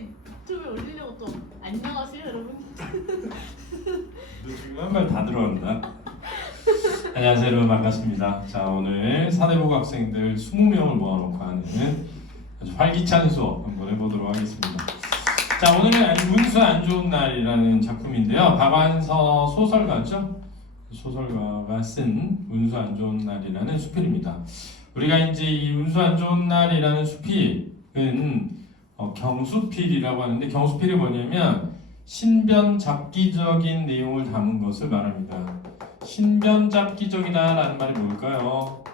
빨리 유튜브에 올리려고 또 안녕하세요 여러분. 너 지금 한 말 다 들어간다. 안녕하세요 여러분, 반갑습니다. 자, 오늘 사대부고 학생들 20명을 모아놓고 하는 아주 활기찬 수업 한번 해보도록 하겠습니다. 자, 오늘은 운수 안 좋은 날이라는 작품인데요. 박완서 소설가죠? 소설가가 쓴 운수 안 좋은 날이라는 수필입니다. 우리가 이제 이 운수 안 좋은 날이라는 수필은 경수필이라고 하는데, 경수필이 뭐냐면 신변잡기적인 내용을 담은 것을 말합니다. 신변잡기적이다라는 말이 뭘까요?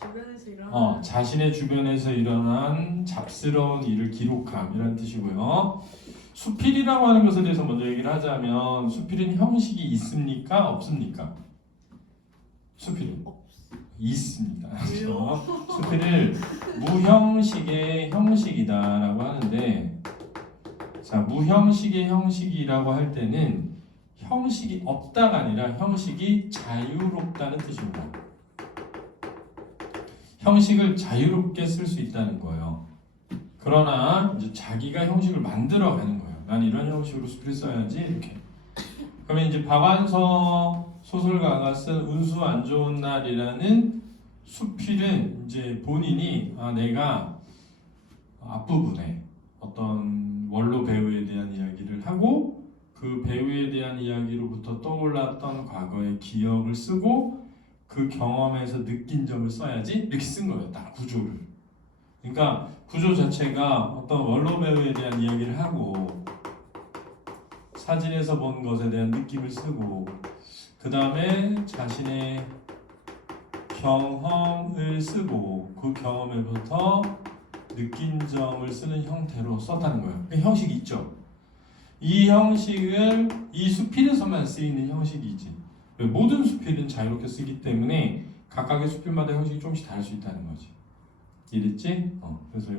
주변에서 일어나는 자신의 주변에서 일어난 잡스러운 일을 기록함, 이런 뜻이고요. 수필이라고 하는 것에 대해서 먼저 얘기를 하자면, 수필은 형식이 있습니까? 없습니까? 수필은 있습니다. 그래서 수필을 무형식의 형식이다라고 하는데, 자, 무형식의 형식이라고 할 때는 형식이 없다가 아니라 형식이 자유롭다는 뜻입니다. 형식을 자유롭게 쓸 수 있다는 거예요. 그러나 이제 자기가 형식을 만들어가는 거예요. 난 이런 형식으로 수필을 써야지, 이렇게. 그러면 이제 박완서 소설가가 쓴 운수 안 좋은 날이라는 수필은 이제 본인이 내가 앞부분에 어떤 원로 배우에 대한 이야기를 하고, 그 배우에 대한 이야기로부터 떠올랐던 과거의 기억을 쓰고, 그 경험에서 느낀 점을 써야지, 이렇게 쓴 거예요. 딱 구조를. 그러니까 구조 자체가 어떤 원로 배우에 대한 이야기를 하고, 사진에서 본 것에 대한 느낌을 쓰고, 그 다음에 자신의 경험을 쓰고, 그 경험에부터 느낀 점을 쓰는 형태로 썼다는 거예요. 그 형식이 있죠. 이 형식을 이 수필에서만 쓰이는 형식이지, 모든 수필은 자유롭게 쓰기 때문에 각각의 수필마다 형식이 조금씩 다를 수 있다는 거지. 이랬지? 그래서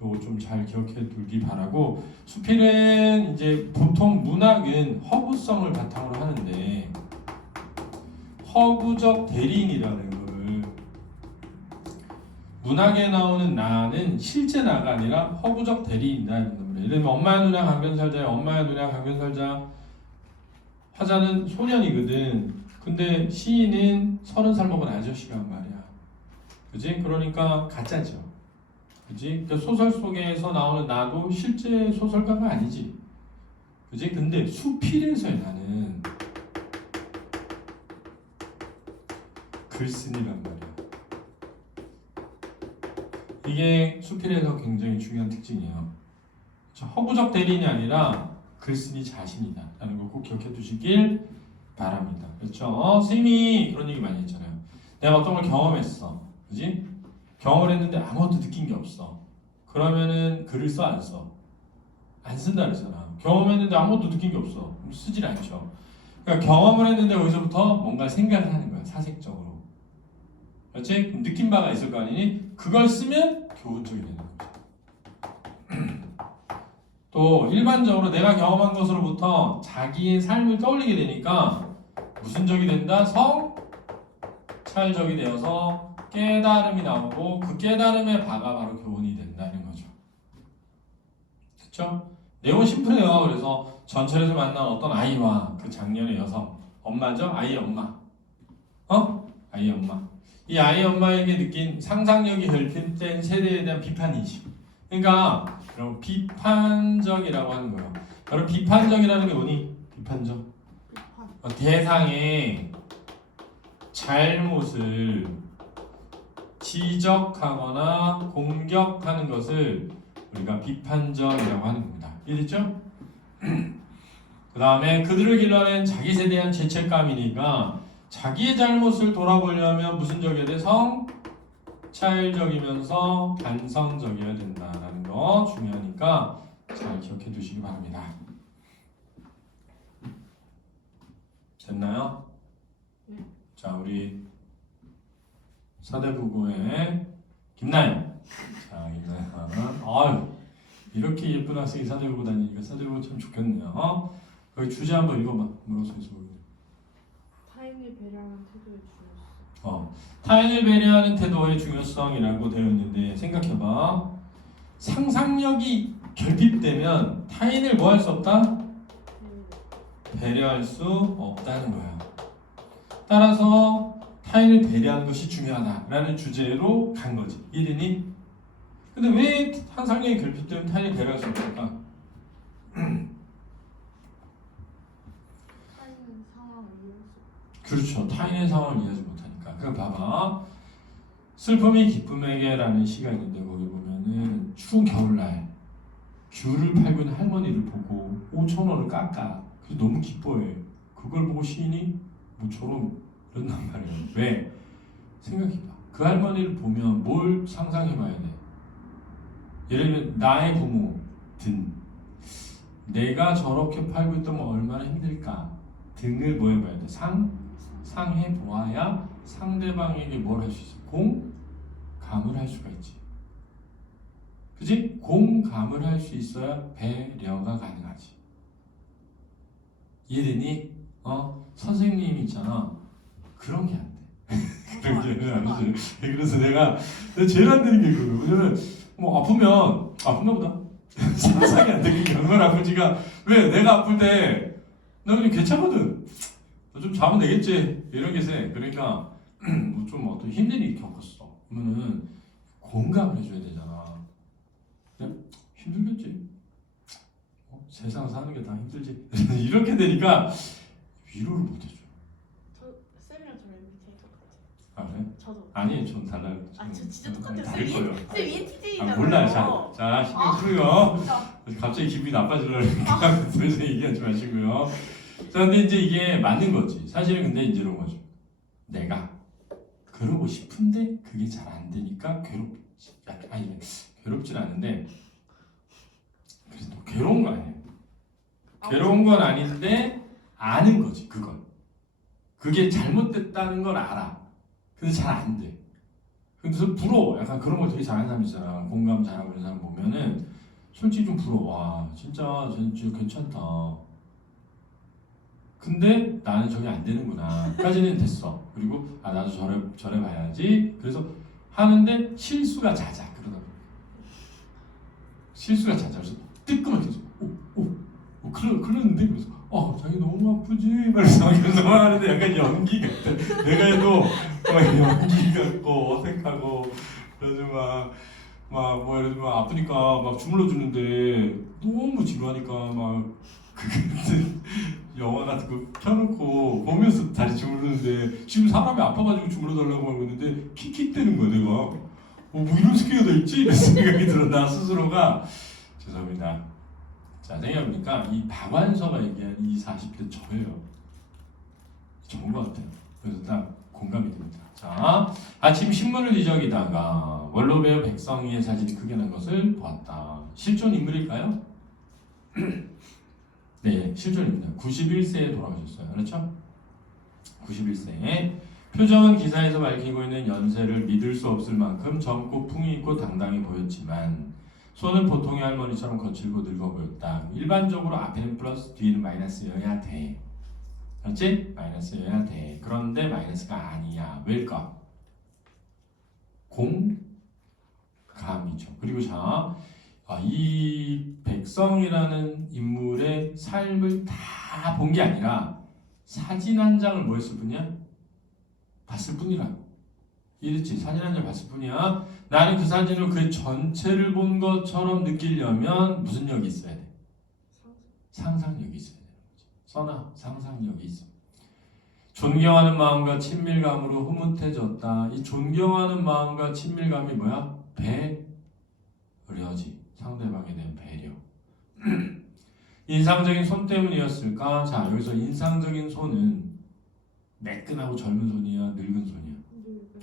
이거 좀 잘 기억해 두기 바라고. 수필은 이제 보통 문학은 허구성을 바탕으로 하는데, 허구적 대리인이라는 거를, 문학에 나오는 나는 실제 나가 아니라 허구적 대리인이다. 예를 들면 엄마의 누나 강변 살자에 엄마의 누나 강변 살자, 화자는 소년이거든. 근데 시인은 30살 먹은 아저씨란 말이야. 그지? 그러니까 가짜죠. 그지? 그러니까 소설 속에서 나오는 나도 실제 소설가가 아니지. 그지? 근데 수필에서의 나는 글쓴이란 말이야. 이게 수필에서 굉장히 중요한 특징이에요. 허구적 대리인이 아니라 글쓴이 자신이다 라는 걸 꼭 기억해 두시길 바랍니다. 그렇죠? 스님이 그런 얘기 많이 했잖아요. 내가 어떤 걸 경험했어. 그지? 경험을 했는데 아무것도 느낀 게 없어. 그러면은 글을 써, 안 써? 안 쓴다 그러잖아. 경험했는데 아무것도 느낀 게 없어. 쓰질 않죠. 그러니까 경험을 했는데 거기서부터 뭔가 생각을 하는 거야. 사색적으로. 그렇지? 느낀 바가 있을 거 아니니? 그걸 쓰면 교훈적이 되는 거죠. 또 일반적으로 내가 경험한 것으로부터 자기의 삶을 떠올리게 되니까 무슨 적이 된다? 성찰적이 되어서 깨달음이 나오고, 그 깨달음의 바가 바로 교훈이 된다는 거죠. 그렇죠? 내용은 심플해요. 그래서 전철에서 만난 어떤 아이와 그 장년의 여성, 엄마죠? 아이의 엄마. 아이의 엄마. 이 아이의 엄마에게 느낀 상상력이 결핍된 세대에 대한 비판인식. 그러니까 여러분, 비판적이라고 하는 거예요. 여러분, 비판적이라는 게 뭐니? 비판적. 대상의 잘못을 지적하거나 공격하는 것을 우리가 비판적이라고 하는 겁니다. 이해됐죠? 그 다음에 그들을 길러낸 자기 세대에 대한 죄책감이니까, 자기의 잘못을 돌아보려면 무슨 적이어야 돼? 성찰적이면서 반성적이어야 된다라는 거 중요하니까 잘 기억해 두시기 바랍니다. 됐나요? 네. 자, 우리 사대부고의 김나연. 자, 김나연. 아유, 이렇게 예쁜 학생이 사대부고 다니니까 사대부고 참 좋겠네요. 거기 주제 한번 읽어봐. 뭐라고 써있어? 타인을 배려하는 태도의 중요성. 타인을 배려하는 태도의 중요성이라고 되어 있는데, 생각해봐. 상상력이 결핍되면 타인을 뭐 할 수 없다? 배려할 수 없다는 거야. 따라서 타인을 배려하는 것이 중요하다라는 주제로 간 거지. 이해되니? 근데 왜 상상력이 결핍되면 타인을 배려할 수 없을까? 타인의 상황을 이해할 수 그렇죠. 타인의 상황을 이해하지 못하니까. 그럼 봐봐. 슬픔이 기쁨에게라는 시가 있는데 거기 보면은 추운 겨울날 귤을 팔고 있는 할머니를 보고 5,000원을 깎아. 그래서 너무 기뻐해. 그걸 보고 시인이 뭐처럼 이런단 말이에요. 왜? 생각해봐. 그 할머니를 보면 뭘 상상해봐야 돼? 예를 들면 나의 부모든 내가 저렇게 팔고 있다면 얼마나 힘들까 등을 뭐 해봐야 돼? 상해보아야 상대방에게 뭘 할 수 있어? 공감을 할 수가 있지. 그지? 공감을 할 수 있어야 배려가 가능하지. 이해되니? 선생님 있잖아. 그런 게 안 돼. 그런 게 안 돼. 그래서 내가 제일 안 되는 게 그거예요. 왜냐면 뭐 아프면 아픈가 보다. 상상이 안 되는 게 얼마나 아픈지가. 왜? 내가 아플 때 나 그냥 괜찮거든. 좀 자면 되겠지. 이런 게 세. 그러니까 뭐 좀 어떤 힘든 일 겪었어. 그러면은 공감을 해줘야 되잖아. 힘들겠지. 세상 사는 게 다 힘들지. 이렇게 되니까 위로를 못 해줘. 쌤이랑 저랑 MBTI 똑같아요. 아 그래? 저도. 아니 전 달라요. 저 진짜 똑같아요. 다를 거예요. 쌤 ENTJ잖아요. 몰라요. 자 신경 쓰고요. 진짜. 갑자기 기분이 나빠지려니까 더 이상 얘기하지 마시고요. 자 근데 이제 이게 맞는 거지. 사실은 근데 이제 이런 거죠. 내가 그러고 싶은데 그게 잘 안 되니까 괴롭지. 아니 괴롭진 않은데 그래서 또 괴로운 거 아니에요. 괴로운 건 아닌데 아는 거지 그건. 그게 잘못됐다는 걸 알아. 근데 잘 안 돼. 그래서 부러워. 약간 그런 걸 되게 잘하는 사람 있잖아. 공감 잘하고 있는 사람 보면은 솔직히 좀 부러워. 와 진짜 괜찮다. 근데 나는 저게 안 되는구나 까지는 됐어. 그리고 나도 저래 봐야지. 그래서 하는데 실수가 잦아. 그러다 보니까 실수가 잦아. 그래서 뜨끔하게 계속 그러는데 그래서 자기 너무 아프지 말면서 하는데 약간 연기 같아. 내가 해도 막 연기 같고 어색하고 그래서 뭐 예를 들면 아프니까 막 주물러 주는데 너무 지루하니까 막 영화 같은 거 켜놓고 보면서 다시 주무르는데 지금 사람이 아파가지고 주물러달라고 하고 있는데 킥킥대는 거야 내가. 뭐 이런 스킬이 다 있지? 이런 생각이 들어. 나 스스로가. 죄송합니다. 자 생각해보니까 이 박완서가 얘기한 20, 40대 저예요. 좋은 것 같아요. 그래서 딱 공감이 됩니다. 자 아침 신문을 뒤적이다가 원로배우 백성희의 사진이 크게 난 것을 보았다. 실존 인물일까요? 네, 실존입니다. 91세에 돌아가셨어요. 그렇죠? 91세에 표정은 기사에서 밝히고 있는 연세를 믿을 수 없을 만큼 젊고 풍이 있고 당당해 보였지만 손은 보통의 할머니처럼 거칠고 늙어 보였다. 일반적으로 앞에는 플러스 뒤에는 마이너스여야 돼. 그렇지? 마이너스여야 돼. 그런데 마이너스가 아니야. 왜일까? 공감이죠. 그리고 자, 이 백성이라는 인물의 삶을 다 본 게 아니라 사진 한 장을 뭐 했을 뿐이야? 봤을 뿐이라고. 이랬지. 사진 한 장 봤을 뿐이야. 나는 그 사진을 그 전체를 본 것처럼 느끼려면 무슨力있어야 돼? 상상력이 있어야 되는 거지. 써나 상상력이 있어. 존경하는 마음과 친밀감으로 흐뭇해졌다. 이 존경하는 마음과 친밀감이 뭐야? 배려지. 상대방에 대한 배려. 인상적인 손 때문이었을까? 자 여기서 인상적인 손은 매끈하고 젊은 손이야? 늙은 손이야?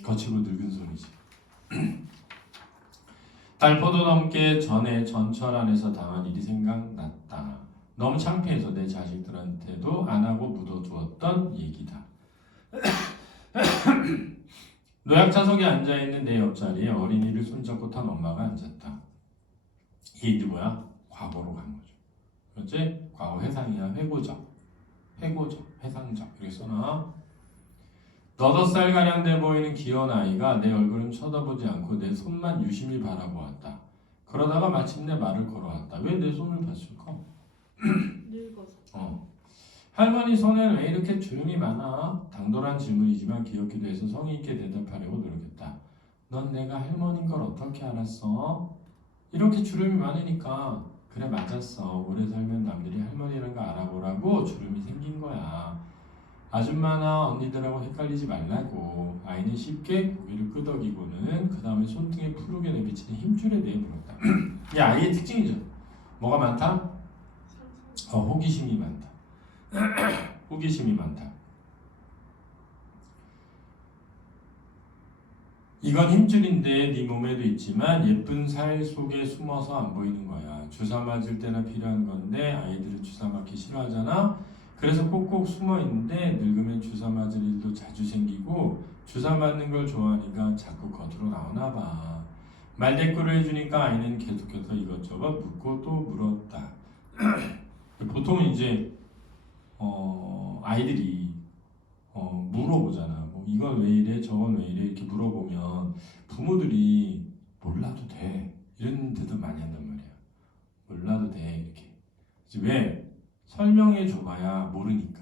거치고 늙은 손이지. 달포도 넘게 전에 전철 안에서 당한 일이 생각났다. 너무 창피해서 내 자식들한테도 안 하고 묻어두었던 얘기다. 노약자석에 앉아있는 내 옆자리에 어린이를 손잡고 탄 엄마가 앉았다. 이게 이제 뭐야? 과거로 간 거죠. 그렇지? 과거 회상이야. 회고적, 회상적 이렇게 써놔. 너댓 살가량 돼 보이는 귀여운 아이가 내 얼굴은 쳐다보지 않고 내 손만 유심히 바라보았다. 그러다가 마침내 말을 걸어왔다. 왜 내 손을 봤을까? 늙어서. 할머니 손에 왜 이렇게 주름이 많아? 당돌한 질문이지만 기억기도 해서 성의 있게 대답하려고 노력했다. 넌 내가 할머니인 걸 어떻게 알았어? 이렇게 주름이 많으니까. 그래 맞았어. 오래 살면 남들이 할머니라는 거 알아보라고 주름이 생긴 거야. 아줌마나 언니들하고 헷갈리지 말라고. 아이는 쉽게 고개를 끄덕이고는 그 다음에 손등에 푸르게 내비치는 힘줄에 대해 물었다. 이 아이의 특징이죠. 뭐가 많다? 호기심이 많다. 호기심이 많다. 이건 힘줄인데 네 몸에도 있지만 예쁜 살 속에 숨어서 안 보이는 거야. 주사 맞을 때나 필요한 건데 아이들은 주사 맞기 싫어하잖아. 그래서 꼭꼭 숨어 있는데 늙으면 주사 맞을 일도 자주 생기고 주사 맞는 걸 좋아하니까 자꾸 겉으로 나오나 봐. 말대꾸를 해주니까 아이는 계속해서 이것저것 묻고 또 물었다. 보통은 이제 아이들이 물어보잖아. 뭐 이건 왜 이래, 저건 왜 이래 이렇게 물어보면 부모들이 몰라도 돼 이런 대답 많이 한단 말이야. 몰라도 돼 이렇게. 왜? 설명해 줘봐야 모르니까.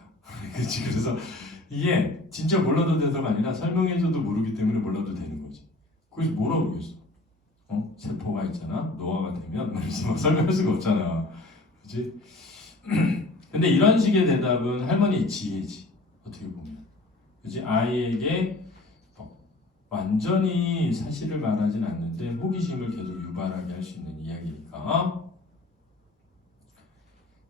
그렇지. 그래서 이게 진짜 몰라도 대답 아니라 설명해 줘도 모르기 때문에 몰라도 되는 거지. 그래서 뭐라 그러겠어? 세포가 있잖아. 노화가 되면 말해서 막 설명할 수가 없잖아. 그렇지? 근데 이런 식의 대답은 할머니의 지혜지. 어떻게 보면. 그치? 아이에게 완전히 사실을 말하진 않는데 호기심을 계속 유발하게 할 수 있는 이야기니까.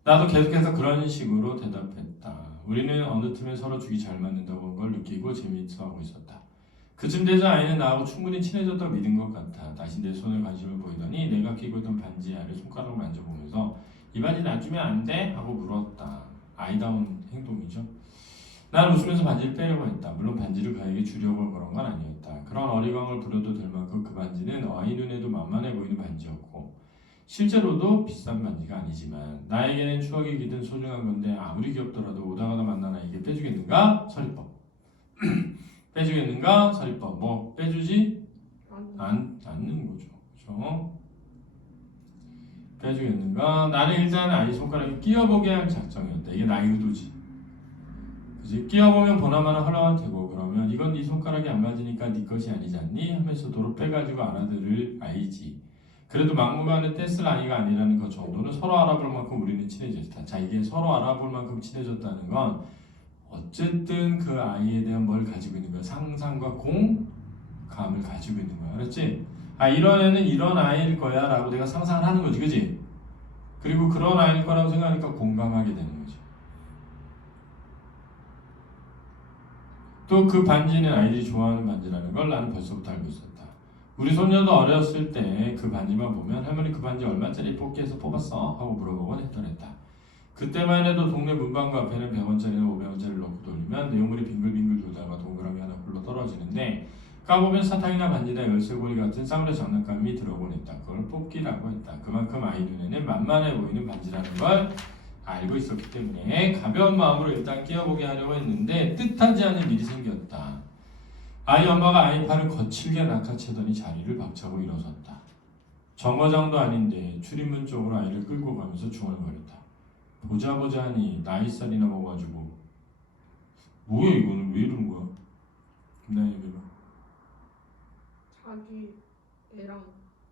나도 계속해서 그런 식으로 대답했다. 우리는 어느 틈에 서로 죽이 잘 맞는다고 한 걸 느끼고 재미있어하고 있었다. 그쯤 되자 아이는 나하고 충분히 친해졌다고 믿은 것 같아. 다시 내 손에 관심을 보이더니 내가 끼고 있던 반지 아래 손가락을 만져보면서 이 반지 놔주면 안 돼? 하고 물었다. 아이다운 행동이죠. 난 웃으면서 반지를 빼려고 했다. 물론 반지를 그에게 주려고 그런 건 아니었다. 그런 어리광을 부려도 될 만큼 그 반지는 아이 눈에도 만만해 보이는 반지였고 실제로도 비싼 반지가 아니지만 나에게는 추억이 깃든 소중한 건데 아무리 귀엽더라도 오다가다 만난 아이에게 빼주겠는가? 서리법. 빼주겠는가? 서리법. 뭐 빼주지? 않는 거죠. 그렇죠? 빼주겠는가? 나는 일단 아이 손가락에 끼워보게 할 작정이었다. 이게 나의 의도지. 그치? 끼워보면 보나마나 헐렁할 테고 그러면 이건 네 손가락이 안 맞으니까 네 것이 아니지 않니? 하면서 도로 빼가지고 알아들을 아이지. 그래도 막무가내 떼쓸 아이가 아니라는 것 정도는 서로 알아볼 만큼 우리는 친해졌다. 자, 이게 서로 알아볼 만큼 친해졌다는 건 어쨌든 그 아이에 대한 뭘 가지고 있는 거야. 상상과 공감을 가지고 있는 거야. 알았지? 아, 이런 애는 이런 아이일 거야 라고 내가 상상을 하는 거지. 그지? 그리고 그런 아이일 거라고 생각하니까 공감하게 되는 거지. 또 그 반지는 아이들이 좋아하는 반지라는 걸 나는 벌써부터 알고 있었다. 우리 손녀도 어렸을 때 그 반지만 보면 할머니 그 반지 얼마짜리 뽑기에서 뽑았어? 하고 물어보곤 했더랬다. 그때만 해도 동네 문방구 앞에는 100원짜리나 500원짜리를 넣고 돌리면 내용물이 빙글빙글 돌다가 동그라미 하나 굴러 떨어지는데 까보면 사탕이나 반지나 열쇠고리 같은 싸구려 장난감이 들어오곤 했다. 그걸 뽑기라고 했다. 그만큼 아이 눈에는 만만해 보이는 반지라는 걸 알고 있었기 때문에 가벼운 마음으로 일단 끼워보게 하려고 했는데 뜻하지 않은 일이 생겼다. 아이 엄마가 아이 팔을 거칠게 낚아채더니 자리를 박차고 일어섰다. 정거장도 아닌데 출입문 쪽으로 아이를 끌고 가면서 중얼거렸다. 보자 하니 나이살이나 먹어가지고 뭐야 이거는 왜 이러는 거야? 김나연 얘기해봐. 자기 애랑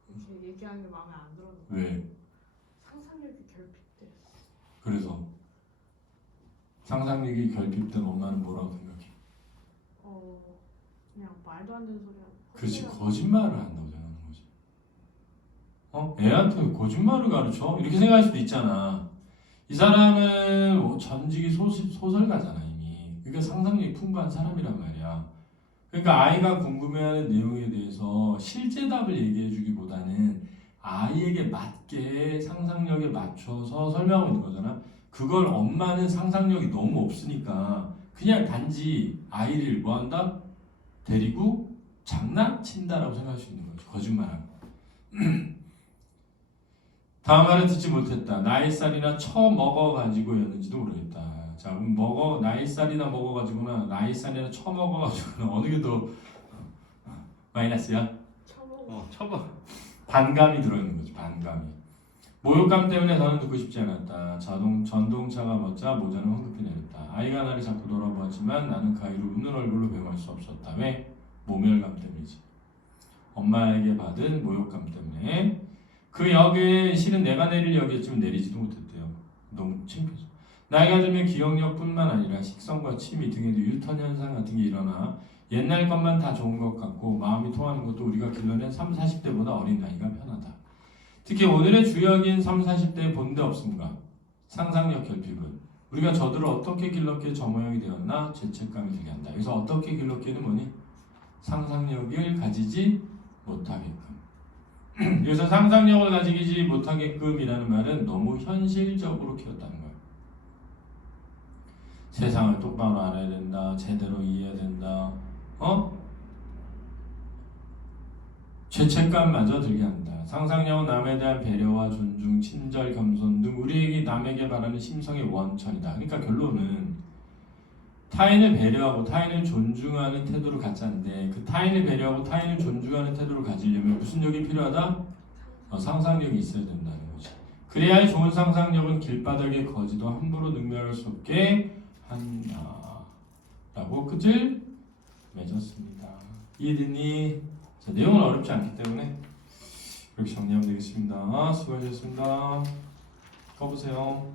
이렇게 얘기하는 게 마음에 안 들었는데 왜? 상상력이 결핍돼. 그래서 상상력이 결핍된 엄마는 뭐라고 생각해? 그냥 말도 안 되는 소리 하고. 그렇지, 거짓말을 한다고 생각하는 거지. 애한테 거짓말을 가르쳐? 이렇게 생각할 수도 있잖아. 이 사람은 전직이 소설가잖아 이미. 그러니까 상상력이 풍부한 사람이란 말이야. 그러니까 아이가 궁금해하는 내용에 대해서 실제 답을 얘기해주기보다는 아이에게 맞게 상상력에 맞춰서 설명하고 있는 거잖아. 그걸 엄마는 상상력이 너무 없으니까 그냥 단지 아이를 뭐한다? 데리고 장난친다라고 생각할 수 있는 거지. 거짓말하고. 다음 말을 듣지 못했다. 나이살이나 처먹어가지고였는지도 모르겠다. 자, 그럼 나이살이나 먹어가지고나 나이살이나 처먹어가지고나 어느 게 더 마이너스야? 처먹어. 처먹. 반감이 들어있는 거지. 반감이. 모욕감 때문에 더는 듣고 싶지 않았다. 전동차가 멎자 모자는 황급히 내렸다. 아이가 나를 자꾸 돌아보았지만 나는 그 아이를 웃는 얼굴로 배웅할 수 없었다. 왜? 모멸감 때문이지. 엄마에게 받은 모욕감 때문에. 그 역에 실은 내가 내릴 역이었지만 내리지도 못했대요. 너무 창피해서. 나이가 들면 기억력뿐만 아니라 식성과 취미 등에도 유턴 현상 같은 게 일어나 옛날 것만 다 좋은 것 같고 마음이 통하는 것도 우리가 길러낸 30, 40대보다 어린 나이가 편하다. 특히 오늘의 주역인 30, 40대에 본데 없습니까? 상상력 결핍은 우리가 저들을 어떻게 길렀기에 저 모양이 되었나 죄책감이 들게 한다. 그래서 어떻게 길렀기에는 뭐니? 상상력을 가지지 못하게끔. 그래서 상상력을 가지지 못하게끔이라는 말은 너무 현실적으로 키웠다는 거예요. 세상을 똑바로 알아야 된다. 제대로 이해해야 된다. 죄책감마저 들게 한다. 상상력은 남에 대한 배려와 존중, 친절, 겸손 등 우리에게 남에게 바라는 심성의 원천이다. 그러니까 결론은 타인을 배려하고 타인을 존중하는 태도를 갖자는데 그 타인을 배려하고 타인을 존중하는 태도를 가지려면 무슨力필요하다? 상상력이 있어야 된다는 거지. 그래야 좋은 상상력은 길바닥의 거지도 함부로 능멸할 수 없게 한다. 라고 끝을 맺었습니다. 이해됐니? 자, 내용은 어렵지 않기 때문에 이렇게 정리하면 되겠습니다. 수고하셨습니다. 꺼보세요.